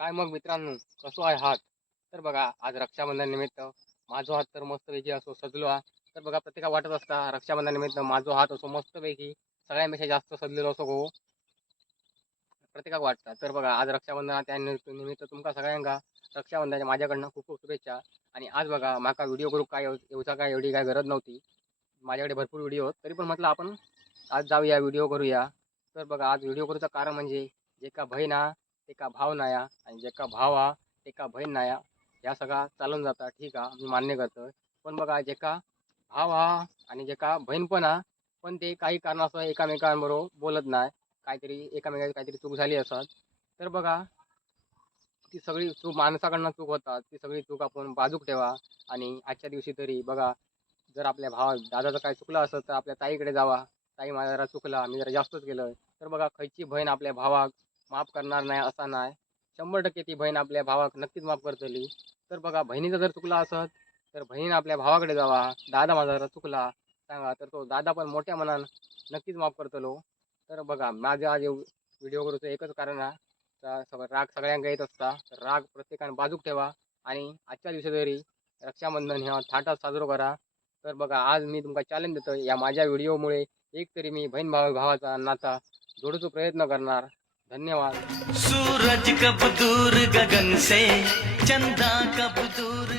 काय मग मित्रांनो, कसो आहे हात? तर बघा, आज रक्षाबंधन निमित्त माझा हात तर मस्तपैकी असो सजलो हा. तर बघा, प्रत्येका वाटत असता रक्षाबंधन निमित्त माझा हात असो मस्तपैकी सगळ्यांपेक्षा जास्त सजलेलो असो हो. प्रत्येकाक वाटतं. तर बघा, आज रक्षाबंधन त्या निमित्त तुमका सगळ्यांका रक्षाबंधनाच्या माझ्याकडनं खूप खूप शुभेच्छा. आणि आज बघा, माका व्हिडिओ करू काय येऊचा काय एवढी काय गरज नव्हती. माझ्याकडे भरपूर व्हिडिओ आहेत, तरी पण म्हटलं आपण आज जाऊया व्हिडिओ करूया. तर बघा, आज व्हिडिओ करूचं कारण म्हणजे जे का बहीण हा ते का भाव नाया, आणि जे का भाव हा ते का बहीण नाया. ह्या सगळा चालून जाता, ठीक हा, मी मान्य करतो. पण बघा, जे का भाव हा आणि जे का बहीण पण हा, पण ते काही कारणास्तव एकामेकांबरोबर बोलत नाही. काहीतरी एकामेकाची काहीतरी चूक झाली असत. तर बघा, ती सगळी चूक माणसाकडनं चूक होतात, ती सगळी चूक आपण बाजूक ठेवा. आणि आजच्या दिवशी तरी बघा, जर आपल्या दादाचं काय चुकलं असत तर आपल्या ताईकडे जावा. ताई, माझा जरा चुकला, मी जरा जास्तच केलं. तर बघा, खयची बहीण आपल्या भावाक माफ करणार नाही असा नाही. 100% ती बहीण आपल्या भावाक नक्कीच माफ करतली. तर बघा, बहिणीचा जर चुकला असत तर बहीण आपल्या भावाकडे जावा. दादा, माझा जरा चुकला सांगा, तर तो दादा पण मोठ्या मनानं नक्कीच माफ करतलो. तर बघा, माझं आज व्हिडिओ करूचं एकच कारण आहे. राग सगळ्यांना येत असता, तर राग प्रत्येकाने बाजूक ठेवा. आणि आजच्या दिवशी तरी रक्षाबंधन ह्या थाटात साजरा करा. तर बघा, आज मी तुमका चॅलेंज देतो, या माझ्या व्हिडिओमुळे एक तरी मी बहीण भावाचा नाता जोडूचा प्रयत्न करणार. धन्यवाद. सूरज कब दूर गगन से, चंदा कब दूर